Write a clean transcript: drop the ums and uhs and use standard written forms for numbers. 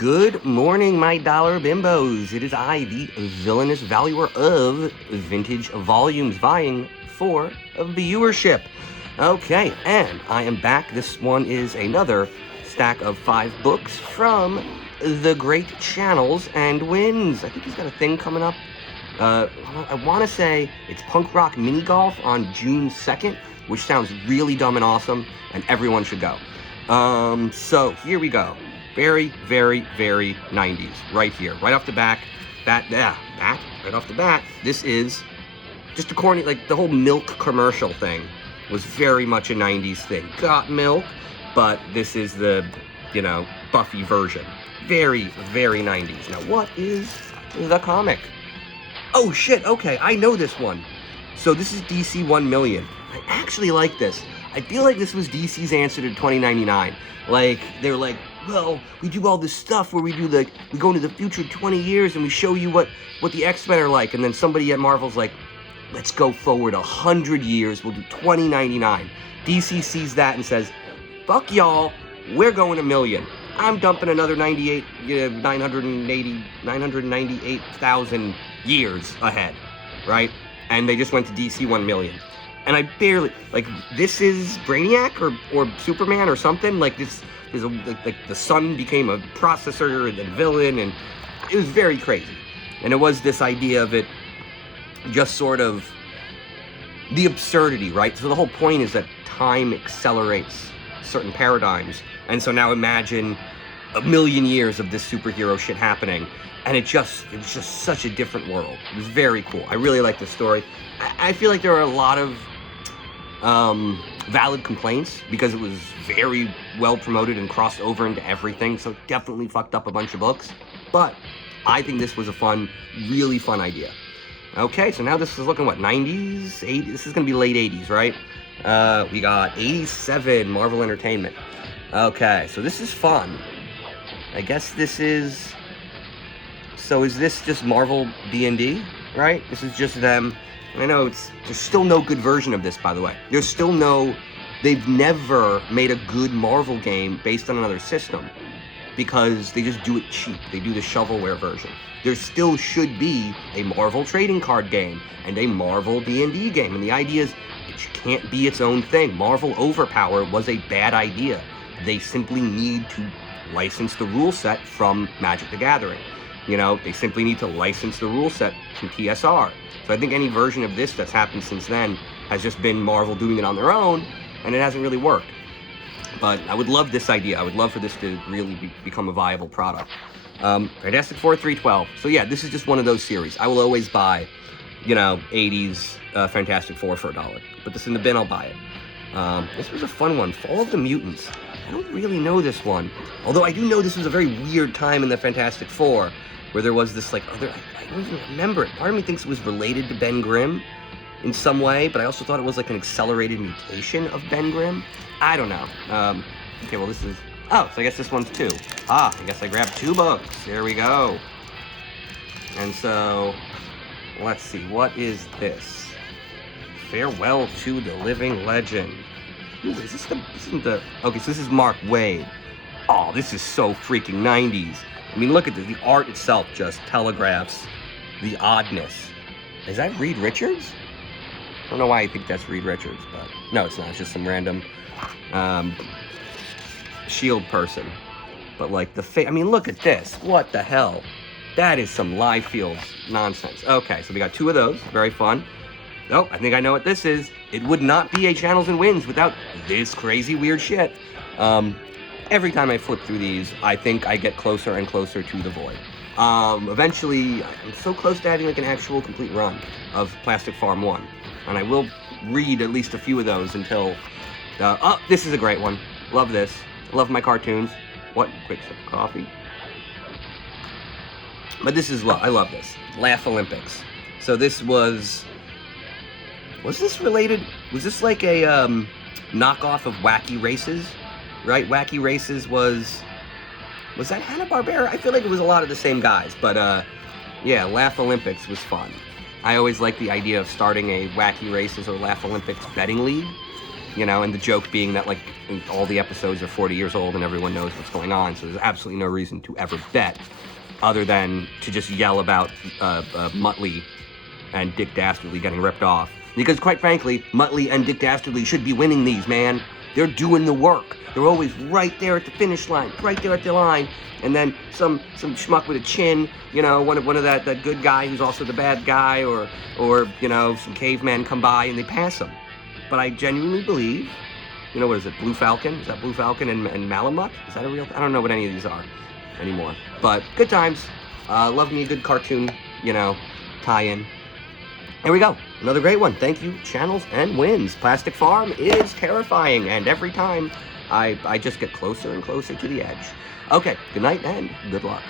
Good morning, my dollar bimbos. It is I, the villainous valuer of vintage volumes, vying for viewership. Okay, and I am back. This one is another stack of 5 books from the great Channels and Wins. I think he's got a thing coming up. I want to say it's Punk Rock Mini Golf on June 2nd, which sounds really dumb and awesome, and everyone should go. So here we go. Very, very, very 90s, right here, right off the back. Right off the bat, this is just a corny, like the whole milk commercial thing was very much a 90s thing. Got milk, but this is the, Buffy version. Very, very 90s. Now, what is the comic? Oh, shit, okay, I know this one. So this is DC 1 Million. I actually like this. I feel like this was DC's answer to 2099. Like, they were like, well, we do all this stuff where we go into the future 20 years and we show you what the X-Men are like. And then somebody at Marvel's like, let's go forward 100 years. We'll do 2099. DC sees that and says, fuck y'all, we're going a million. I'm dumping another 998,000 years ahead, right? And they just went to DC 1 million. And I barely, this is Brainiac or Superman or something. Like, this is like the sun became a processor and then villain, and it was very crazy. And it was this idea of it just sort of the absurdity, right? So the whole point is that time accelerates certain paradigms. And so now imagine a million years of this superhero shit happening, and it's just such a different world. It was very cool. I really like this story. I feel like there are a lot of valid complaints because it was very well promoted and crossed over into everything, so definitely fucked up a bunch of books. But I think this was a really fun idea. Okay, so now this is looking, what, 90s, 80s? This is going to be late 80s, right? We got 87 Marvel Entertainment. Okay, so this is fun. I guess this is... So is this just Marvel D&D, right? This is just them. I know there's still no good version of this, by the way. They've never made a good Marvel game based on another system because they just do it cheap. They do the shovelware version. There still should be a Marvel trading card game and a Marvel D&D game. And the idea is it can't be its own thing. Marvel Overpower was a bad idea. They simply need to license the rule set from Magic the Gathering. They simply need to license the rule set from TSR. So I think any version of this that's happened since then has just been Marvel doing it on their own, and it hasn't really worked. But I would love this idea. I would love for this to really become a viable product. Fantastic Four 312. So yeah, this is just one of those series. I will always buy, 80s Fantastic Four for $1. Put this in the bin, I'll buy it. This was a fun one. Fall of the Mutants. I don't really know this one. Although I do know this was a very weird time in the Fantastic Four, where there was this, I don't even remember it. Part of me thinks it was related to Ben Grimm in some way, but I also thought it was like an accelerated mutation of Ben Grimm. I don't know. Okay, well, this is... Oh, so I guess this one's 2. I guess I grabbed 2 books. There we go. And so, let's see. What is this? Farewell to the Living Legend. Ooh, is this isn't the... Okay, so this is Mark Waid. Oh, this is so freaking 90s. I mean, look at this. The art itself just telegraphs the oddness. Is that Reed Richards? I don't know why I think that's Reed Richards, but... No, it's not. It's just some random S.H.I.E.L.D. person. But, I mean, look at this. What the hell? That is some Liefeld nonsense. Okay, so we got 2 of those. Very fun. Nope, I think I know what this is. It would not be a Channels and Wins without this crazy weird shit. Every time I flip through these, I think I get closer and closer to the void. Eventually, I'm so close to having an actual complete run of Plastic Farm 1. And I will read at least a few of those until... oh, this is a great one. Love this. Love my cartoons. What? Quick sip of coffee. But this is... I love this. Laugh Olympics. So this was... Was this related? Was this like a knockoff of Wacky Races? Right? Wacky Races was that Hanna-Barbera? I feel like it was a lot of the same guys, but yeah, Laugh Olympics was fun. I always liked the idea of starting a Wacky Races or Laugh Olympics betting league. you know, and the joke being that, like, all the episodes are 40 years old and everyone knows what's going on, so there's absolutely no reason to ever bet other than to just yell about Muttley and Dick Dastardly getting ripped off. Because, quite frankly, Muttley and Dick Dastardly should be winning these, man. They're doing the work. They're always right there at the finish line, right there at the line. And then some schmuck with a chin, you know, one of that good guy who's also the bad guy, or you know, some cavemen come by and they pass them. But I genuinely believe, you know, what is it, Blue Falcon? Is that Blue Falcon and Malamute? Is that a real? I don't know what any of these are anymore. But good times. Love me a good cartoon, you know, tie-in. Here we go. Another great one. Thank you, Channels and Wins. Plastic Farm is terrifying, and every time I just get closer and closer to the edge. Okay, good night and good luck.